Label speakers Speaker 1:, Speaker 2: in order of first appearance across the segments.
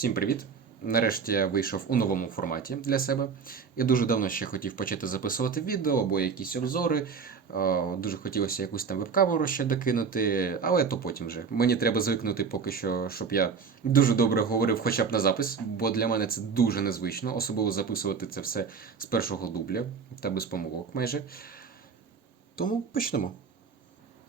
Speaker 1: Всім привіт! Нарешті я вийшов у новому форматі для себе. Я дуже давно ще хотів почати записувати відео або якісь обзори. Е, Дуже хотілося якусь там веб-камеру ще докинути, але то потім вже. Мені треба звикнути поки що, щоб я дуже добре говорив хоча б на запис, бо для мене це дуже незвично, особливо записувати це все з першого дубля та без помилок майже. Тому почнемо.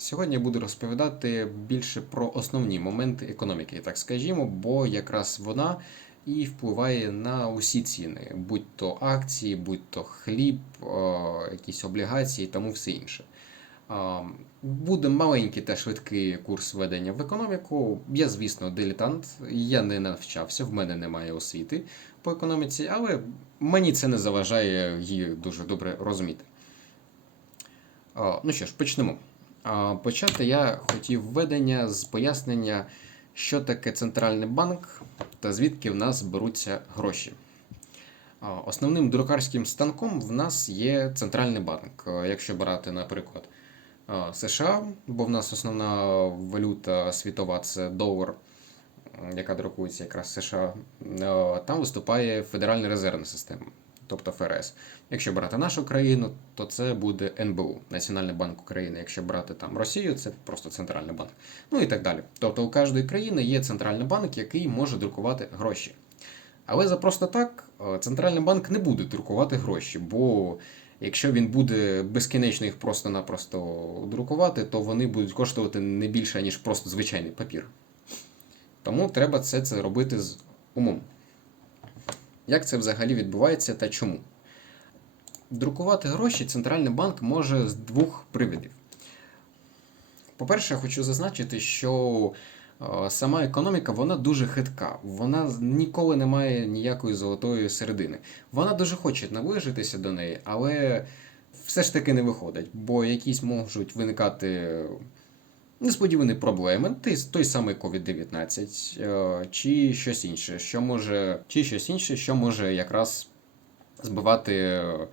Speaker 1: Сьогодні я буду розповідати більше про основні моменти економіки, так скажімо, бо якраз вона і впливає на усі ціни, будь то акції, будь то хліб, е, якісь облігації, тому все інше. Буде маленький та швидкий курс ведення в економіку. Я, звісно, дилетант, я не навчався, в мене немає освіти по економіці, але мені це не заважає її дуже добре розуміти. Ну що ж, почнемо. Почати я хотів введення з пояснення, що таке центральний банк та звідки в нас беруться гроші. Основним друкарським станком в нас є центральний банк. Якщо брати, наприклад, США, бо в нас основна валюта світова це долар, яка друкується якраз США, там виступає Федеральна резервна система, тобто ФРС. Якщо брати нашу країну, то це буде НБУ, Національний банк України. Якщо брати там Росію, це просто центральний банк. Ну і так далі. Тобто у кожної країни є центральний банк, який може друкувати гроші. Але за просто так е, центральний банк не буде друкувати гроші, бо якщо він буде безкінечно їх просто-напросто друкувати, то вони будуть коштувати не більше, ніж просто звичайний папір. Тому треба це, це робити з умом. Як це взагалі відбувається та чому? Друкувати гроші центральний банк може з двох привідів. По-перше, я хочу зазначити, що е, сама економіка вона дуже хитка, вона ніколи не має ніякої золотої середини. Вона дуже хоче наближитися до неї, але все ж таки не виходить, бо якісь можуть виникати несподівані проблеми, той, самий COVID-19, е, чи щось інше, що може, чи щось інше, що може якраз збивати е,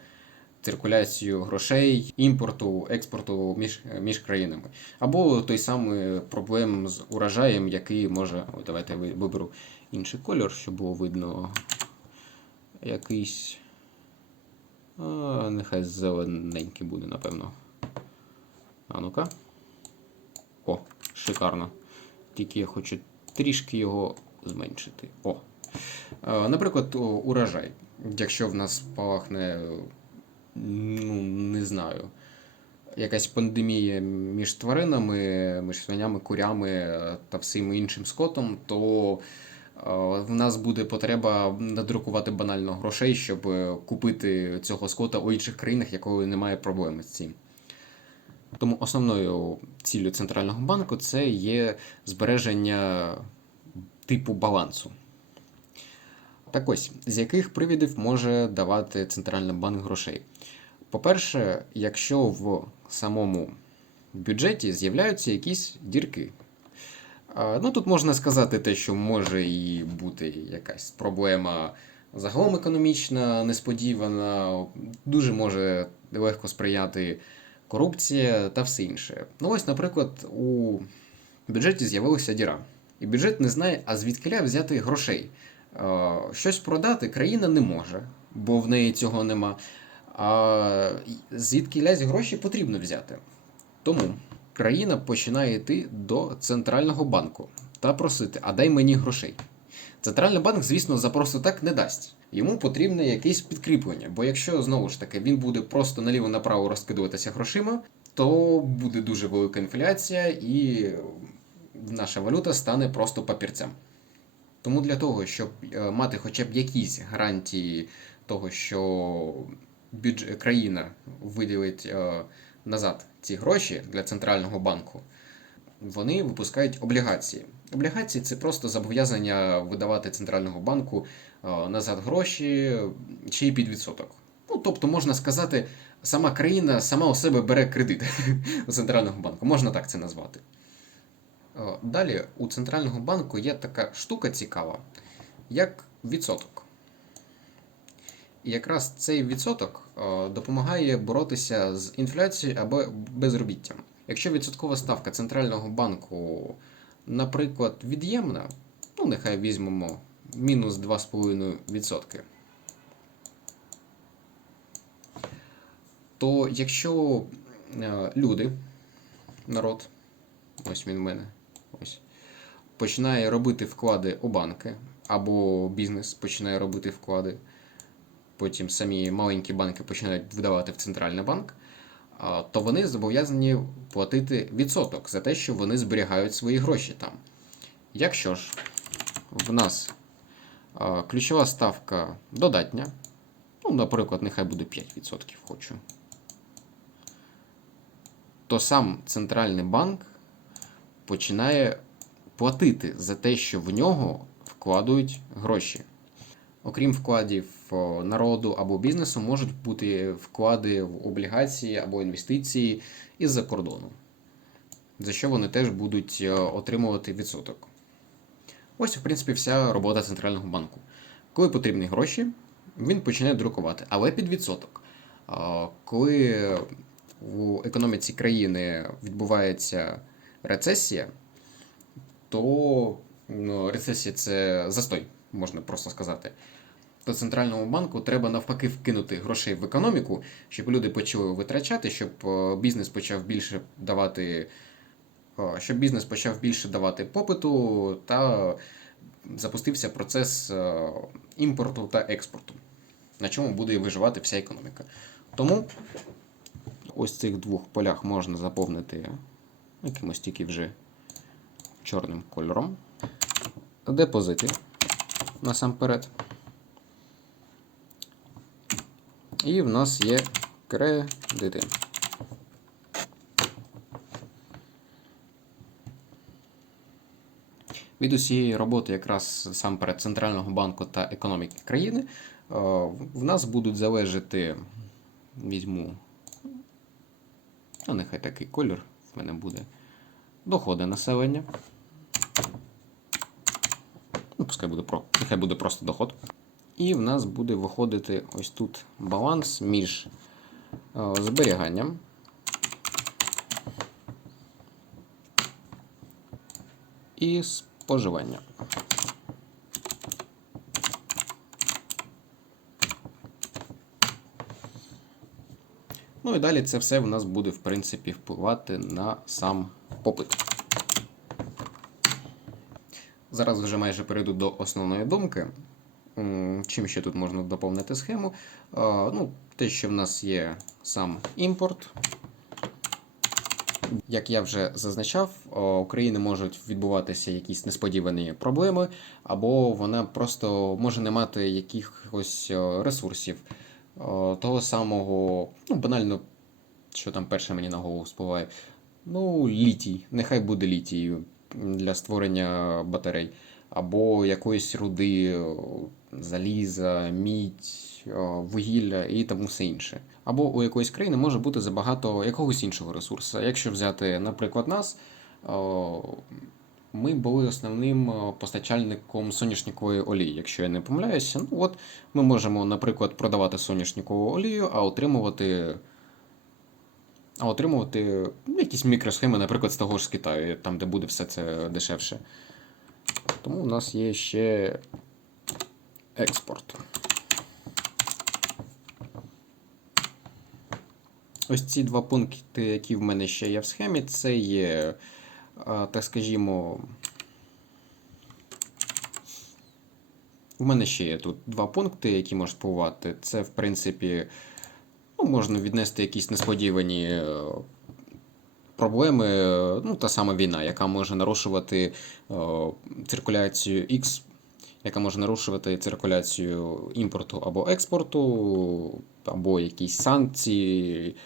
Speaker 1: циркуляцію грошей, імпорту, експорту між, між країнами. Або той самий проблем з урожаєм, який може. Ой, давайте я виберу інший кольор, щоб було видно якийсь. А, нехай зелененький буде, напевно. А ну-ка. О, шикарно. Тільки я хочу трішки його зменшити. О. Е, Наприклад, урожай. Якщо в нас пахне, ну, не знаю, якась пандемія між тваринами, між свинями, курями е, та всім іншим скотом, то е, в нас буде потреба надрукувати банально грошей, щоб купити цього скота у інших країнах, якої немає проблеми з цим. Тому основною ціллю центрального банку це є збереження типу балансу. Так ось, з яких привідів може давати центральний банк грошей? По-перше, якщо в самому бюджеті з'являються якісь дірки. Ну, тут можна сказати те, що може і бути якась проблема загалом економічна, несподівана, дуже може легко сприяти корупція та все інше. Ну ось, наприклад, у бюджеті з'явилася діра. І бюджет не знає, а звідкиля взяти грошей. Е, Щось продати країна не може, бо в неї цього нема. А звідки лязь гроші потрібно взяти. Тому країна починає йти до центрального банку та просити, а дай мені грошей. Центральний банк, звісно, за просто так не дасть. Йому потрібне якесь підкріплення, бо якщо знову ж таки він буде просто наліво-направо розкидуватися грошима, то буде дуже велика інфляція і наша валюта стане просто папірцем. Тому для того, щоб е, мати хоча б якісь гарантії того, що бюдж... країна виділить е, назад ці гроші для центрального банку, вони випускають облігації. Облігації це просто зобов'язання видавати центрального банку е, назад гроші й під відсоток. Ну, тобто, можна сказати, сама країна сама у себе бере кредит у центрального банку. Можна так це назвати. Е, Далі у центрального банку є така штука цікава, як відсоток. І якраз цей відсоток е, допомагає боротися з інфляцією або безробіттям. Якщо відсоткова ставка центрального банку, наприклад, від'ємна, ну нехай візьмемо мінус 2,5%. То якщо е, люди, народ, ось він в мене, ось, починає робити вклади у банки, або бізнес починає робити вклади, потім самі маленькі банки починають видавати в центральний банк, то вони зобов'язані платити відсоток за те, що вони зберігають свої гроші там. Якщо ж в нас ключова ставка додатня, ну, наприклад, нехай буде 5% хочу, то сам центральний банк починає платити за те, що в нього вкладають гроші. Окрім вкладів народу або бізнесу, можуть бути вклади в облігації або інвестиції із-за кордону, за що вони теж будуть е, отримувати відсоток. Ось, в принципі, вся робота центрального банку. Коли потрібні гроші, він починає друкувати, але під відсоток. Коли в економіці країни відбувається рецесія, то ну, рецесія це застой, можна просто сказати. То центральному банку треба навпаки вкинути грошей в економіку, щоб люди почали витрачати, щоб е, бізнес почав більше давати, е, щоб бізнес почав більше давати попиту та запустився процес е, імпорту та експорту, на чому буде виживати вся економіка. Тому ось цих двох полях можна заповнити якимось тільки вже чорним кольором. Депозити насамперед. І в нас є кредити. Від усієї роботи якраз сам перед Центрального банку та економіки країни е, в нас будуть залежати, візьму, ну нехай такий колір в мене буде, доходи населення. Пускай буде про, нехай буде просто доход. І в нас буде виходити ось тут баланс між е, зберіганням і споживанням. Ну і далі це все в нас буде, в принципі, впливати на сам попит. Зараз вже майже перейду до основної думки. Чим ще тут можна доповнити схему? Ну, те, що в нас є сам імпорт. Як я вже зазначав, у країни можуть відбуватися якісь несподівані проблеми, або вона просто може не мати якихось ресурсів. Того самого, ну, банально, що там перше мені на голову спливає. Ну, літій, нехай буде літій для створення батарей, або якоїсь руди, заліза, мідь, вугілля і тому все інше. Або у якоїсь країни може бути забагато якогось іншого ресурсу. Якщо взяти, наприклад, нас, ми були основним постачальником соняшникової олії, якщо я не помиляюся. Ну от ми можемо, наприклад, продавати соняшникову олію, а отримувати а отримувати ну, якісь мікросхеми, наприклад, з того ж з Китаю, там, де буде все це дешевше. Тому у нас є ще експорт. Ось ці два пункти, які в мене ще є в схемі, це є, так скажімо. У мене ще є тут два пункти, які можуть впливати. Це, в принципі, ну, можна віднести якісь несподівані е, проблеми. е, Ну, та сама війна, яка може нарушувати е, циркуляцію X, яка може нарушувати циркуляцію імпорту або експорту, або якісь санкції,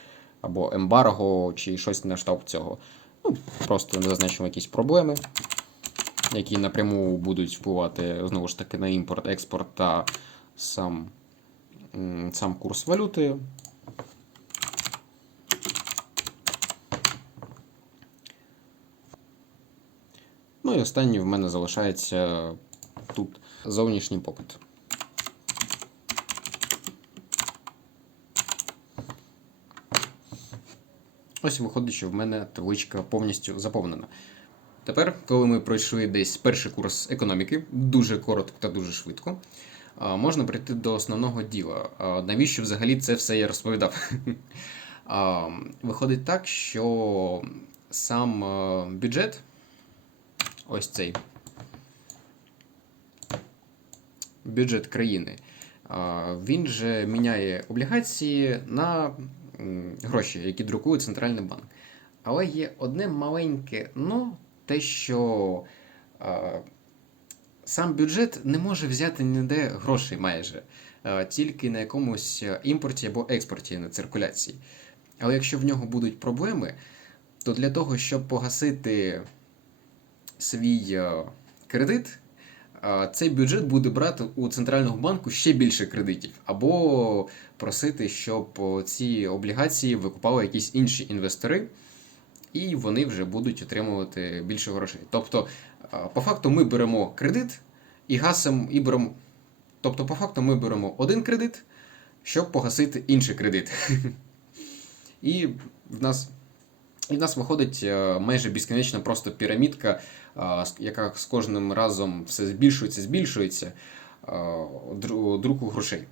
Speaker 1: або ембарго, чи щось на кшталт цього. Ну, просто зазначимо якісь проблеми, які напряму будуть впливати знову ж таки на імпорт, експорт та сам, сам курс валюти. Ну і останній в мене залишається тут зовнішній попит. Ось виходить, що в мене табличка повністю заповнена. Тепер, коли ми пройшли десь перший курс економіки, дуже коротко та дуже швидко, можна прийти до основного діла. Навіщо взагалі це все я розповідав? Виходить так, що сам бюджет, ось цей бюджет країни, він же міняє облігації на гроші, які друкує центральний банк. Але є одне маленьке но, те, що сам бюджет не може взяти ніде грошей майже, тільки на якомусь імпорті або експорті на циркуляції. Але якщо в нього будуть проблеми, то для того, щоб погасити свій е, кредит, е, цей бюджет буде брати у центрального банку ще більше кредитів, або просити, щоб ці облігації викупали якісь інші інвестори, і вони вже будуть отримувати більше грошей. Тобто, по факту, ми беремо кредит і гасимо, і беремо. Тобто, по факту, ми беремо один кредит, щоб погасити інший кредит. І в нас і в нас виходить е, майже безкінечно просто пірамідка, е, яка з кожним разом все збільшується, збільшується е, друку грошей.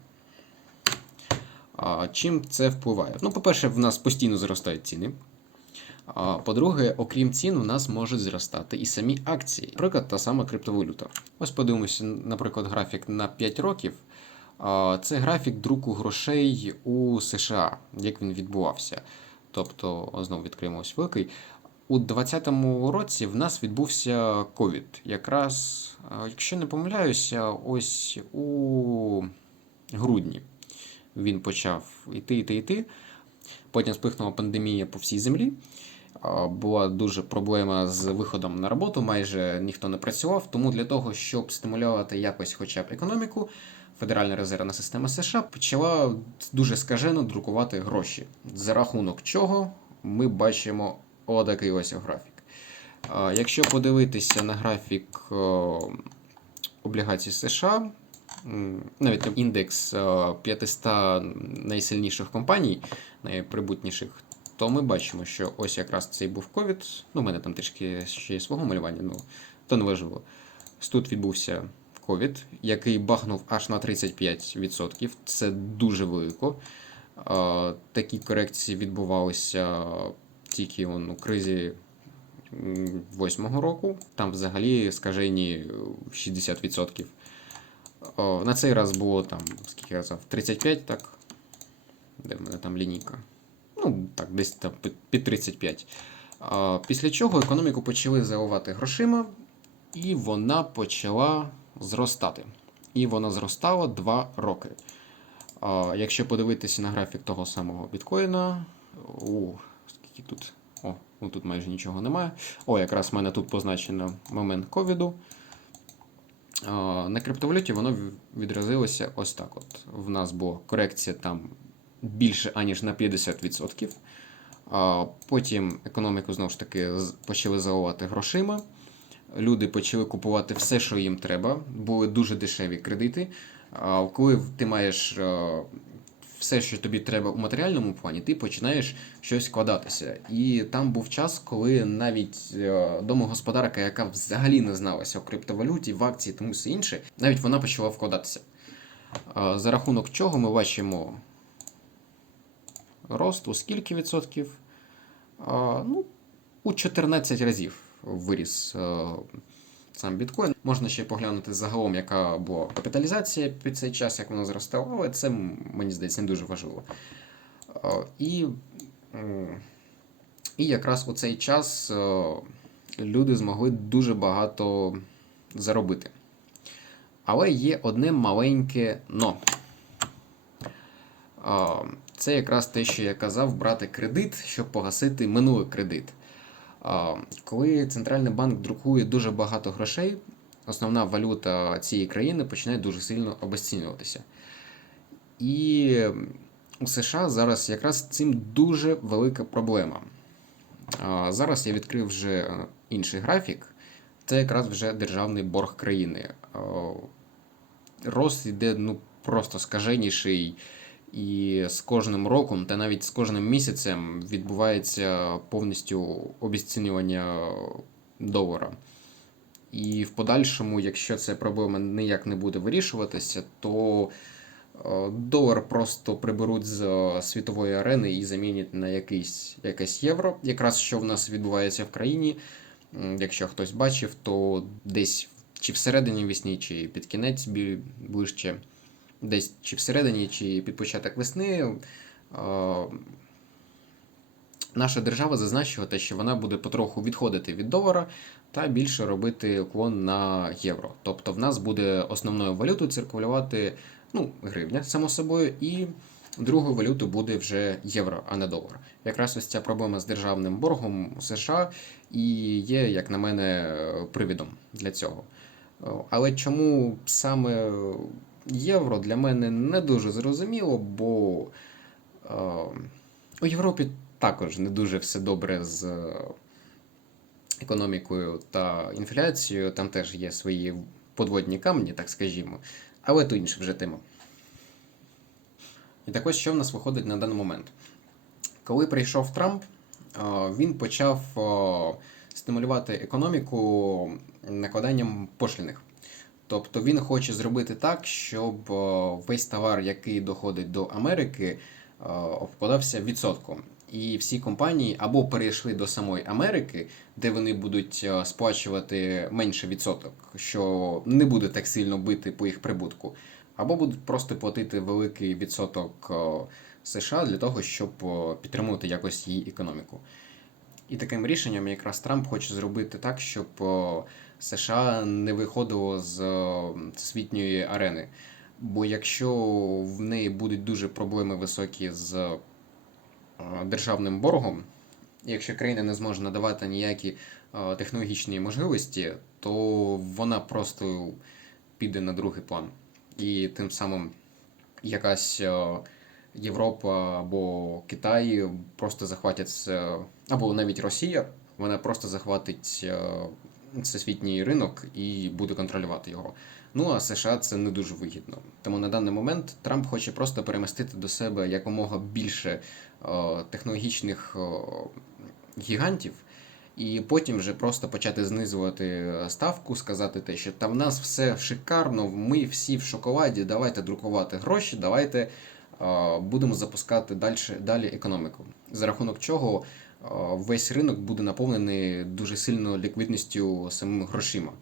Speaker 1: Чим це впливає? Ну, по-перше, в нас постійно зростають ціни. По-друге, окрім цін, у нас можуть зростати і самі акції. Наприклад, та сама криптовалюта. Ось подивимося, наприклад, графік на 5 років. Це графік друку грошей у США, як він відбувався. Тобто, знову відкриємо ось великий. У 2020 році в нас відбувся ковід. Якраз, якщо не помиляюся, ось у грудні він почав йти, йти, йти. Потім спихнула пандемія по всій землі. Була дуже проблема з виходом на роботу, майже ніхто не працював. Тому для того, щоб стимулювати якось хоча б економіку, Федеральна резервна система США почала дуже скажено друкувати гроші. За рахунок чого ми бачимо отакий ось графік. Якщо подивитися на графік облігацій США, навіть індекс е, 500 найсильніших компаній, найприбутніших, то ми бачимо, що ось якраз цей був ковід. Ну, у мене там трішки ще є свого малювання, ну то не важливо. Тут відбувся ковід, який бахнув аж на 35%. Це дуже велико. Такі корекції відбувалися тільки он, у кризі м, восьмого року. Там взагалі скажені е, 60%. О, на цей раз було там, скільки я казав, 35, так. Де в мене там лінійка? Так, десь там під 35. Після чого економіку почали заливати грошима, і вона почала зростати. І вона зростала 2 роки. Якщо подивитися на графік того самого біткоїна, у, скільки тут? О, ну тут майже нічого немає. О, якраз в мене тут позначено момент ковіду. На криптовалюті воно відразилося ось так. От. В нас була корекція там більше аніж на 50%. Потім економіку знову ж таки почали заливати грошима. Люди почали купувати все, що їм треба. Були дуже дешеві кредити. Коли ти маєш все, що тобі треба у матеріальному плані, ти починаєш щось вкладатися. І там був час, коли навіть е, домогосподарка, яка взагалі не зналася у криптовалюті, в акції, тому все інше, навіть вона почала вкладатися. За рахунок чого ми бачимо рост у скільки відсотків? Ну, у 14 разів виріс е, сам біткоін. Можна ще поглянути загалом, яка була капіталізація під цей час, як вона зростала, але це, мені здається, не дуже важливо. І, і якраз у цей час е, люди змогли дуже багато заробити. Але є одне маленьке но. Це якраз те, що я казав, брати кредит, щоб погасити минулий кредит. Коли центральний банк друкує дуже багато грошей, основна валюта цієї країни починає дуже сильно обесцінюватися. І у США зараз якраз цим дуже велика проблема. Зараз я відкрив вже інший графік. Це якраз вже державний борг країни. Рост йде ну, просто скаженіший. І з кожним роком, та навіть з кожним місяцем відбувається повністю обіцінювання долара. І в подальшому, якщо ця проблема ніяк не буде вирішуватися, то е, долар просто приберуть з е, світової арени і замінять на якийсь, якесь євро. Якраз що в нас відбувається в країні. Якщо хтось бачив, то десь чи всередині весні, чи під кінець ближче, десь чи всередині, чи під початок весни. е, Наша держава зазначила що вона буде потроху відходити від долара та більше робити уклон на євро. Тобто в нас буде основною валютою циркулювати ну, гривня, само собою, і другою валютою буде вже євро, а не долар. Якраз ось ця проблема з державним боргом США і є, як на мене, привідом для цього. Е, Але чому саме євро для мене не дуже зрозуміло, бо е, у Європі також не дуже все добре з економікою та інфляцією. Там теж є свої подводні камені, так скажімо. Але то інша вже тема. І так ось що в нас виходить на даний момент. Коли прийшов Трамп, е, він почав е, стимулювати економіку накладанням пошліних. Тобто він хоче зробити так, щоб е, весь товар, який доходить до Америки, е, обкладався відсотком. І всі компанії або перейшли до самої Америки, де вони будуть е, сплачувати менше відсоток, що не буде так сильно бити по їх прибутку, або будуть просто платити великий відсоток США для того, щоб підтримувати якось її економіку. І таким рішенням якраз Трамп хоче зробити так, щоб США не виходило з е, світньої арени. Бо якщо в неї будуть дуже проблеми високі з е, державним боргом, якщо країна не зможе надавати ніякі е, технологічні можливості, то вона просто піде на другий план. І тим самим якась Європа або Китай просто захватять, або навіть Росія, вона просто захватить всесвітній ринок і буде контролювати його. Ну а США це не дуже вигідно. Тому на даний момент Трамп хоче просто перемістити до себе якомога більше е, технологічних е, гігантів. І потім вже просто почати знизувати ставку, сказати те, що там в нас все шикарно, ми всі в шоколаді, давайте друкувати гроші, давайте е, будемо запускати далі, далі економіку. За рахунок чого е, весь ринок буде наповнений дуже сильно ліквідністю самими грошима.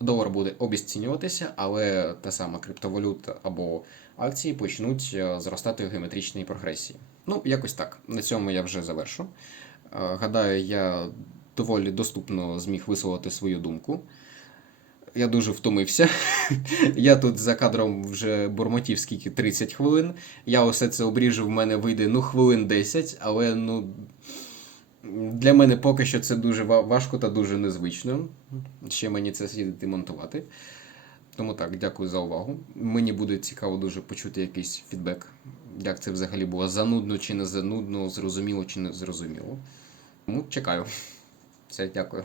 Speaker 1: Долар буде обіцінюватися, але та сама криптовалюта або акції почнуть е, зростати в геометричній прогресії. Ну, якось так. На цьому я вже завершу. Е, Гадаю, я доволі доступно зміг висловити свою думку. Я дуже втомився. Я тут за кадром вже бурмотів скільки 30 хвилин. Я усе це обріжу, в мене вийде ну хвилин 10, але ну. Для мене поки що це дуже важко та дуже незвично. Ще мені це сидіти монтувати. Тому так, дякую за увагу. Мені буде цікаво дуже почути якийсь фідбек, як це взагалі було занудно чи не занудно, зрозуміло чи не зрозуміло. Тому чекаю. Все, дякую.